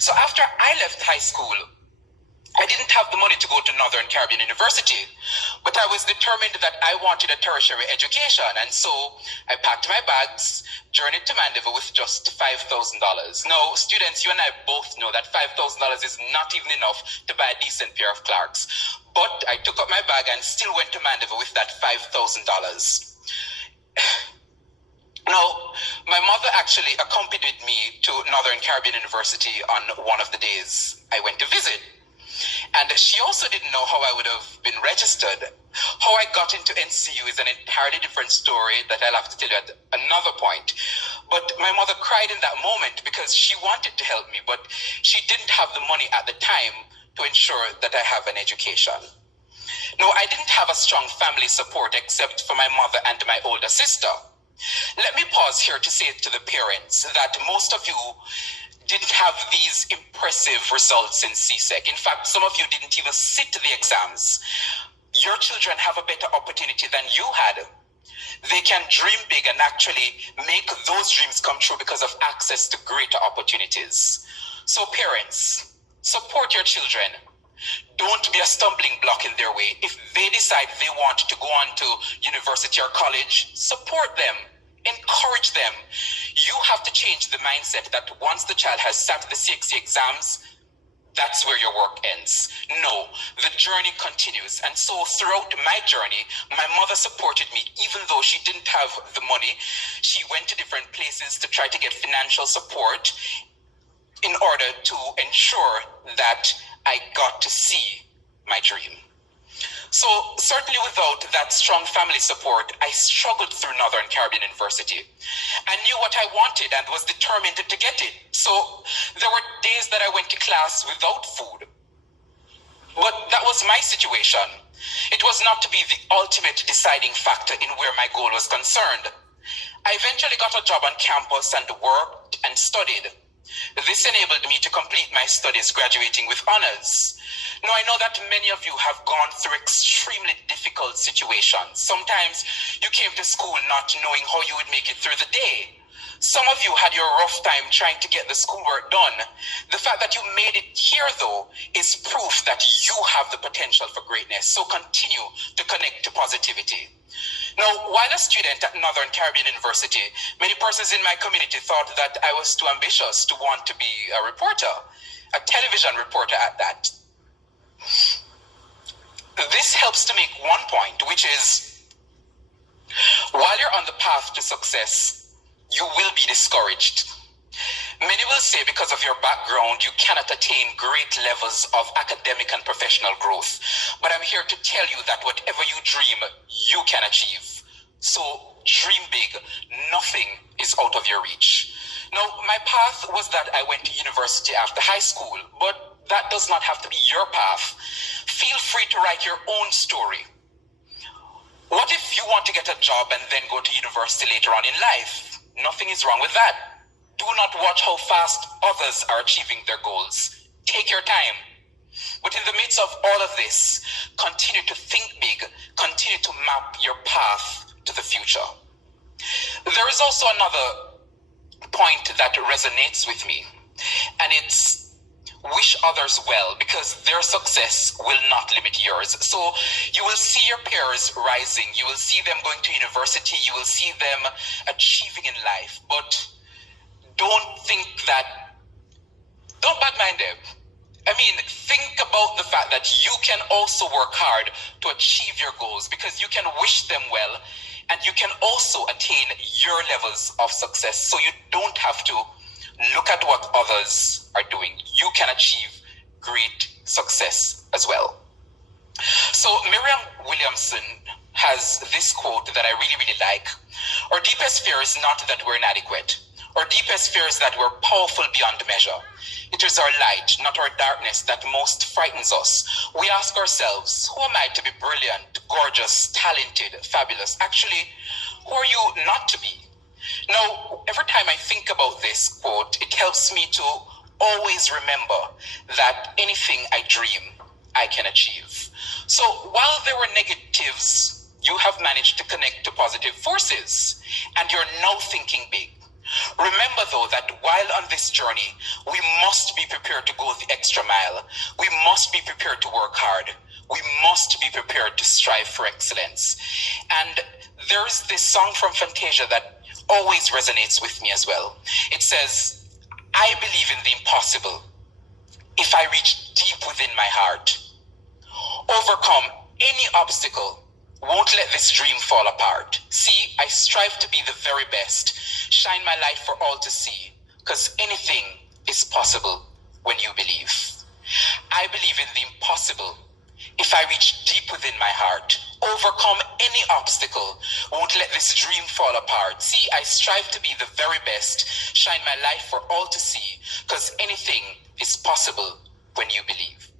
So after I left high school, I didn't have the money to go to Northern Caribbean University, but I was determined that I wanted a tertiary education. And so I packed my bags, journeyed to Mandeville with just $5,000. Now, students, you and I both know that $5,000 is not even enough to buy a decent pair of Clarks. But I took up my bag and still went to Mandeville with that $5,000. Now, my mother actually accompanied me to Northern Caribbean University on one of the days I went to visit. And she also didn't know how I would have been registered. How I got into NCU is an entirely different story that I'll have to tell you at another point. But my mother cried in that moment because she wanted to help me, but she didn't have the money at the time to ensure that I have an education. No, I didn't have a strong family support except for my mother and my older sister. Let me pause here to say to the parents that most of you didn't have these impressive results in CSEC. In fact, some of you didn't even sit the exams. Your children have a better opportunity than you had. They can dream big and actually make those dreams come true because of access to greater opportunities. So parents, support your children. Don't be a stumbling block in their way. If they decide they want to go on to university or college, support them. Encourage them. You have to change the mindset that once the child has sat the CXC exams, that's where your work ends. No, the journey continues. And so throughout my journey, my mother supported me, even though she didn't have the money. She went to different places to try to get financial support in order to ensure that I got to see my dream. So certainly without that strong family support, I struggled through Northern Caribbean University. I knew what I wanted and was determined to get it. So there were days that I went to class without food. But that was my situation. It was not to be the ultimate deciding factor in where my goal was concerned. I eventually got a job on campus and worked and studied. This enabled me to complete my studies, graduating with honors. Now, I know that many of you have gone through extremely difficult situations. Sometimes you came to school not knowing how you would make it through the day. Some of you had your rough time trying to get the schoolwork done. The fact that you made it here, though, is proof that you have the potential for greatness. So continue to connect to positivity. Now, while a student at Northern Caribbean University, many persons in my community thought that I was too ambitious to want to be a reporter, a television reporter at that. This helps to make one point, which is, while you're on the path to success, you will be discouraged. Many will say because of your background, you cannot attain great levels of academic and professional growth. But I'm here to tell you that whatever you dream, you can achieve. So dream big. Nothing is out of your reach. Now, my path was that I went to university after high school, but that does not have to be your path. Feel free to write your own story. What if you want to get a job and then go to university later on in life? Nothing is wrong with that. Do not watch how fast others are achieving their goals. Take your time. But in the midst of all of this, continue to think big. Continue to map your path to the future. There is also another point that resonates with me, and it's wish others well, because their success will not limit yours. So you will see your peers rising, you will see them going to university, you will see them achieving in life, but don't badmind them. I mean, think about the fact that you can also work hard to achieve your goals, because you can wish them well and you can also attain your levels of success. So you don't have to look at what others are doing. You can achieve great success as well. So Miriam Williamson has this quote that I really, really like. Our deepest fear is not that we're inadequate. Our deepest fear is that we're powerful beyond measure. It is our light, not our darkness, that most frightens us. We ask ourselves, who am I to be brilliant, gorgeous, talented, fabulous? Actually, who are you not to be? Now, every time I think about this quote, it helps me to always remember that anything I dream, I can achieve. So while there were negatives, you have managed to connect to positive forces, and you're now thinking big. Remember, though, that while on this journey, we must be prepared to go the extra mile. We must be prepared to work hard. We must be prepared to strive for excellence. And there's this song from Fantasia that always resonates with me as well. It says, I believe in the impossible if I reach deep within my heart. Overcome any obstacle. Won't let this dream fall apart. See, I strive to be the very best. Shine my light for all to see. Because anything is possible when you believe. I believe in the impossible. If I reach deep within my heart, overcome any obstacle, won't let this dream fall apart. See, I strive to be the very best. Shine my light for all to see. Because anything is possible when you believe.